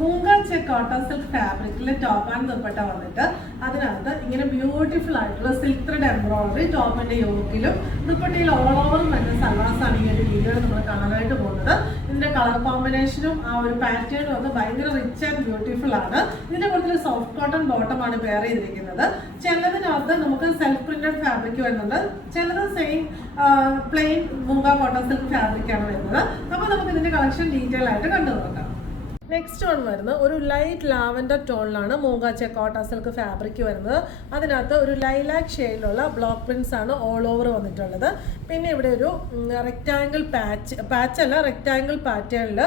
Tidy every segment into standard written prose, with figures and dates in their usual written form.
മൂങ്ക check cotton silk ഫാബ്രിക്കിലെ top and dupatta വന്നിട്ട് അതിനകത്ത് ഇങ്ങനെ ബ്യൂട്ടിഫുൾ ആയിട്ടുള്ള സിൽക്ക് ത്രെഡ് എംബ്രോയിഡറി ടോപ്പിന്റെ യോക്കിലും ദുപ്പട്ടയിൽ ഓൾ ഓവറും വരുന്ന സൽവാസാണ് ഈ ഒരു വീഡിയോയിൽ നമ്മൾ കാണാനായിട്ട് പോകുന്നത്. ഇതിന്റെ കളർ കോമ്പിനേഷനും ആ ഒരു പാറ്റേണും ഒക്കെ ഭയങ്കര റിച്ച് ആൻഡ് ബ്യൂട്ടിഫുൾ ആണ്. ഇതിന്റെ കൂടുതൽ സോഫ്റ്റ് കോട്ടൺ ബോട്ടമാണ് പെയർ ചെയ്തിരിക്കുന്നത്. ചിലതിനകത്ത് നമുക്ക് സെൽഫ് പ്രിന്റഡ് ഫാബ്രിക് വരുന്നുണ്ട്, ചിലത് same plain moonga cotton silk fabric ആണ് വരുന്നത്. അപ്പോൾ നമുക്ക് ഇതിന്റെ കളക്ഷൻ ഡീറ്റെയിൽ ആയിട്ട് കണ്ടു നോക്കാം. നെക്സ്റ്റ് വൺ വരുന്നത് ഒരു ലൈറ്റ് ലാവൻഡർ ടോണിലാണ് moonga check cotton silk fabric വരുന്നത്. അതിനകത്ത് ഒരു ലൈലാക്ക് ഷെയ്ഡിലുള്ള ബ്ലോക്ക് പ്രിന്റ്സ് ആണ് ഓൾ ഓവർ വന്നിട്ടുള്ളത്. പിന്നെ ഇവിടെ ഒരു റെക്റ്റാങ്കിൾ പാച്ചല്ല റെക്റ്റാങ്കിൾ പാറ്റേണിൽ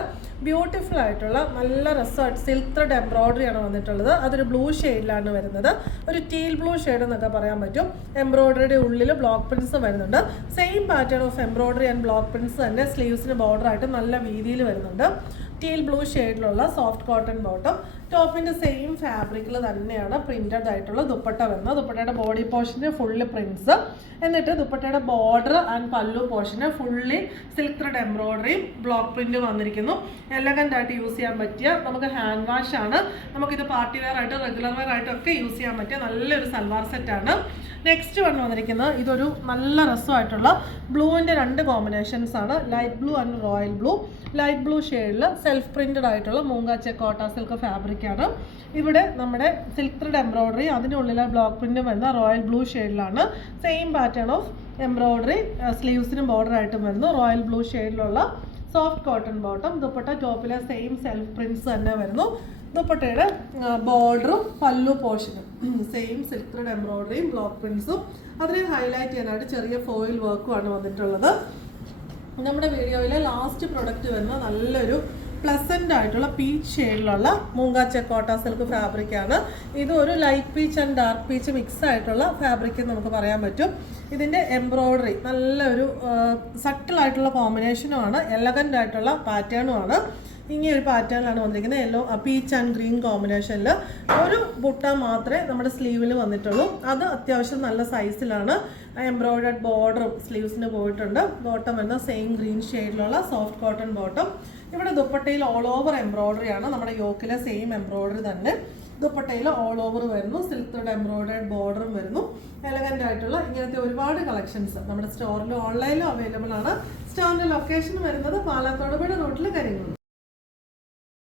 ബ്യൂട്ടിഫുൾ ആയിട്ടുള്ള നല്ല രസമായിട്ട് സിൽക്ക് ത്രെഡ് എംബ്രോയിഡറി ആണ് വന്നിട്ടുള്ളത്. അതൊരു ബ്ലൂ ഷെയ്ഡിലാണ് വരുന്നത്, ഒരു ടീൽ ബ്ലൂ ഷെയ്ഡ് എന്നൊക്കെ പറയാൻ പറ്റും. എംബ്രോയിഡറിയുടെ ഉള്ളിൽ ബ്ലോക്ക് പ്രിന്റ്സ് വരുന്നുണ്ട്. Same pattern of embroidery and block prints തന്നെ സ്ലീവ്സിന് ബോർഡർ ആയിട്ട് നല്ല വീതിയിൽ വരുന്നുണ്ട്. ടീൽ ബ്ലൂ ഷെയ്ഡിലുള്ള സോഫ്റ്റ് കോട്ടൺ ബോട്ടം. ടോപ്പിന്റെ സെയിം ഫാബ്രിക്കിൽ തന്നെയാണ് പ്രിന്റഡ് ആയിട്ടുള്ള ദുപ്പട്ട വരുന്നത്. ദുപ്പട്ടയുടെ ബോഡി പോർഷന് ഫുള്ള് പ്രിന്റ്സ്, എന്നിട്ട് ദുപ്പട്ടയുടെ ബോർഡർ ആൻഡ് പല്ലു പോർഷന് ഫുള്ളി സിൽക്ക് ത്രെഡ് എംബ്രോയിഡറിയും ബ്ലോക്ക് പ്രിന്റ് വന്നിരിക്കുന്നു. എലഗന്റ് ആയിട്ട് യൂസ് ചെയ്യാൻ പറ്റിയ, നമുക്ക് ഹാൻഡ് വാഷ് ആണ്, നമുക്കിത് പാർട്ടി വെയർ ആയിട്ട് റെഗുലർ വെയർ ആയിട്ടും ഒക്കെ യൂസ് ചെയ്യാൻ പറ്റിയ നല്ലൊരു സൽവാർ സെറ്റാണ്. നെക്സ്റ്റ് വന്നിരിക്കുന്നത് ഇതൊരു നല്ല രസമായിട്ടുള്ള ബ്ലൂവിൻ്റെ രണ്ട് കോമ്പിനേഷൻസ് ആണ്, light blue and royal blue. Light blue ഷെയ്ഡിൽ സെൽഫ് പ്രിന്റഡ് ആയിട്ടുള്ള moonga check cotton silk fabric ആണ്. ഇവിടെ നമ്മുടെ സിൽക്ക് ത്രെഡ് എംബ്രോയിഡറി, അതിൻ്റെ ഉള്ളിലെ ബ്ലോക്ക് പ്രിന്റ് വരുന്ന റോയൽ ബ്ലൂ ഷെയ്ഡിലാണ്. സെയിം പാറ്റേൺ ഓഫ് എംബ്രോയിഡറി സ്ലീവ്സിനും ബോർഡർ ആയിട്ടും വരുന്നു. റോയൽ ബ്ലൂ ഷെയ്ഡിലുള്ള സോഫ്റ്റ് കോട്ടൺ ബോട്ടം. ദുപ്പട്ട ടോപ്പിലെ സെയിം സെൽഫ് പ്രിന്റ്സ് തന്നെ വരുന്നു. ദുപ്പട്ടയുടെ ബോർഡറും പല്ലു പോർഷനും സെയിം സിൽക്ക് ത്രെഡ് എംബ്രോയിഡറിയും ബ്ലോക്ക് പ്രിന്റ്സും അതിനെ ഹൈലൈറ്റ് ചെയ്യാനായിട്ട് ചെറിയ ഫോയിൽ വർക്കുമാണ് വന്നിട്ടുള്ളത്. നമ്മുടെ വീഡിയോയിലെ ലാസ്റ്റ് പ്രൊഡക്റ്റ് വരുന്ന നല്ലൊരു പ്ലസൻ്റ് ആയിട്ടുള്ള പീച്ച് ഷെയ്ഡിലുള്ള moonga check cotton silk fabric ആണ്. ഇത് ഒരു light peach and dark peach mix ആയിട്ടുള്ള ഫാബ്രിക് എന്ന് നമുക്ക് പറയാൻ പറ്റും. ഇതിൻ്റെ എംബ്രോയിഡറി നല്ലൊരു സട്ടിലായിട്ടുള്ള കോമ്പിനേഷനുമാണ്, എലഗൻ്റ് ആയിട്ടുള്ള പാറ്റേണുമാണ്. ഇങ്ങനെ ഒരു പാറ്റേണിലാണ് വന്നിരിക്കുന്നത്. യെല്ലോ പീച്ച് ആൻഡ് ഗ്രീൻ കോമ്പിനേഷനിൽ ഒരു ബുട്ട മാത്രമേ നമ്മുടെ സ്ലീവിൽ വന്നിട്ടുള്ളൂ. അത് അത്യാവശ്യം നല്ല സൈസിലാണ്. എംബ്രോയിഡർഡ് ബോർഡറും സ്ലീവ്സിന് പോയിട്ടുണ്ട്. ബോട്ടം വരുന്ന സെയിം ഗ്രീൻ ഷെയ്ഡിലുള്ള സോഫ്റ്റ് കോട്ടൺ ബോട്ടം. ഇവിടെ ദുപ്പട്ടയിൽ ഓൾ ഓവർ എംബ്രോയിഡറി ആണ്, നമ്മുടെ യോക്കിലെ സെയിം എംബ്രോയിഡറി തന്നെ. ദുപ്പട്ടയിൽ ഓൾ ഓവർ വരുന്നു, സിൽക്ക് ത്രെഡ് എംബ്രോയിഡേഡ് ബോർഡറും വരുന്നു. എലഗൻ്റ് ആയിട്ടുള്ള ഇങ്ങനത്തെ ഒരുപാട് കളക്ഷൻസ് നമ്മുടെ സ്റ്റോറിലും ഓൺലൈനിലും അവൈലബിൾ ആണ്. സ്റ്റോറിൻ്റെ ലൊക്കേഷൻ വരുന്നത് പാലാത്തോടുപുഴ റൂട്ടിൽ കരിങ്കുന്ന്.